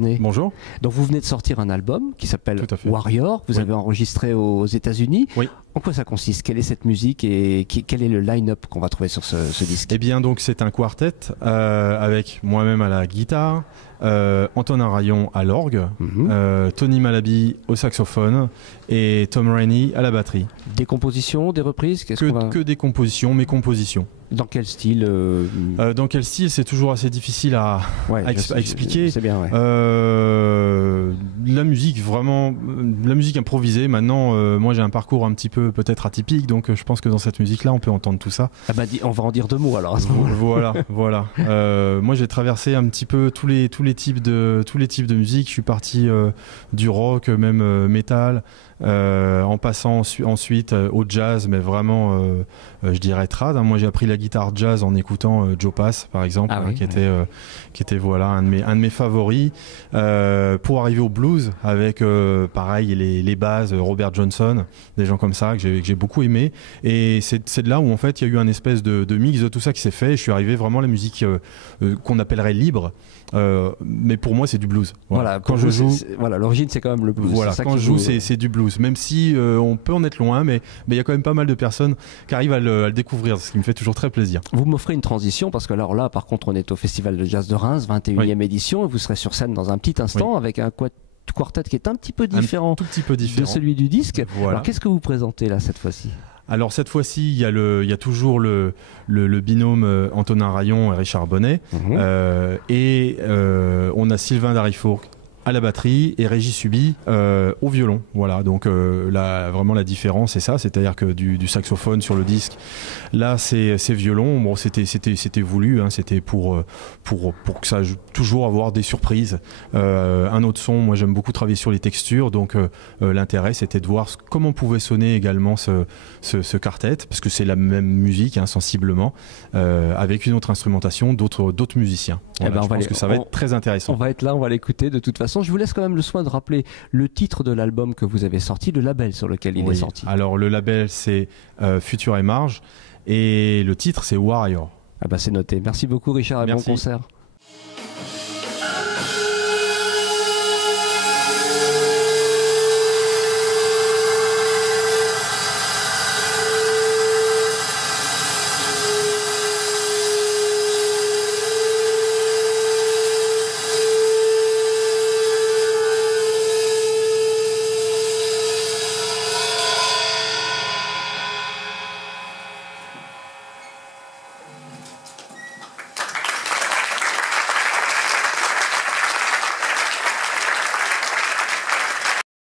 Bonnet. Bonjour. Donc vous venez de sortir un album qui s'appelle Warrior. Vous Oui. avez enregistré aux États-Unis. Oui. En quoi ça consiste? Quelle est cette musique et quel est le line-up qu'on va trouver sur ce disque? Eh bien, donc c'est un quartet avec moi-même à la guitare, Antonin Rayon à l'orgue, Tony Malaby au saxophone et Tom Rainey à la batterie. Des compositions, des reprises? Que des compositions, mes compositions. Dans quel style Dans quel style, c'est toujours assez difficile à expliquer. C'est bien, ouais. La musique, vraiment, la musique improvisée. Maintenant, moi j'ai un parcours un petit peu peut-être atypique, donc je pense que dans cette musique-là, on peut entendre tout ça. Ah bah, on va en dire deux mots alors. À ce voilà. Moi j'ai traversé un petit peu tous les types de musique. Je suis parti du rock, même métal. En passant ensuite au jazz, mais vraiment je dirais trad, hein. Moi j'ai appris la guitare jazz en écoutant Joe Pass par exemple, qui était voilà un de mes favoris, pour arriver au blues avec pareil les bases Robert Johnson, des gens comme ça que j'ai beaucoup aimé, et c'est de là où en fait il y a eu un espèce de mix de tout ça qui s'est fait, et je suis arrivé vraiment à la musique qu'on appellerait libre, mais pour moi c'est du blues. Voilà, quand je joue, l'origine c'est quand même le blues. Voilà, quand je joue c'est du blues, même si on peut en être loin, mais il y a quand même pas mal de personnes qui arrivent à le découvrir, ce qui me fait toujours très plaisir. Vous m'offrez une transition, parce que alors là par contre on est au Festival de Jazz de Reims, 21e édition, et vous serez sur scène dans un petit instant avec un quartet qui est un petit peu différent, tout petit peu différent de celui du disque. Voilà. Alors qu'est-ce que vous présentez là cette fois-ci? Alors cette fois-ci, il y a toujours le binôme Antonin Rayon et Richard Bonnet, et on a Sylvain Darifour à la batterie et Régis Subi au violon. Voilà, donc vraiment la différence c'est ça, c'est-à-dire que du saxophone sur le disque, là c'est violon. Bon, c'était voulu, hein, c'était pour que ça toujours avoir des surprises. Un autre son, moi j'aime beaucoup travailler sur les textures, donc l'intérêt c'était de voir comment pouvait sonner également ce quartet, parce que c'est la même musique, hein, sensiblement, avec une autre instrumentation, d'autres musiciens. Voilà, je pense que ça va être très intéressant. On va être là, on va l'écouter de toute façon. Je vous laisse quand même le soin de rappeler le titre de l'album que vous avez sorti, le label sur lequel il est sorti. Alors le label c'est Future et Marge, et le titre c'est Warrior. Ah bah c'est noté. Merci beaucoup Richard et bon concert.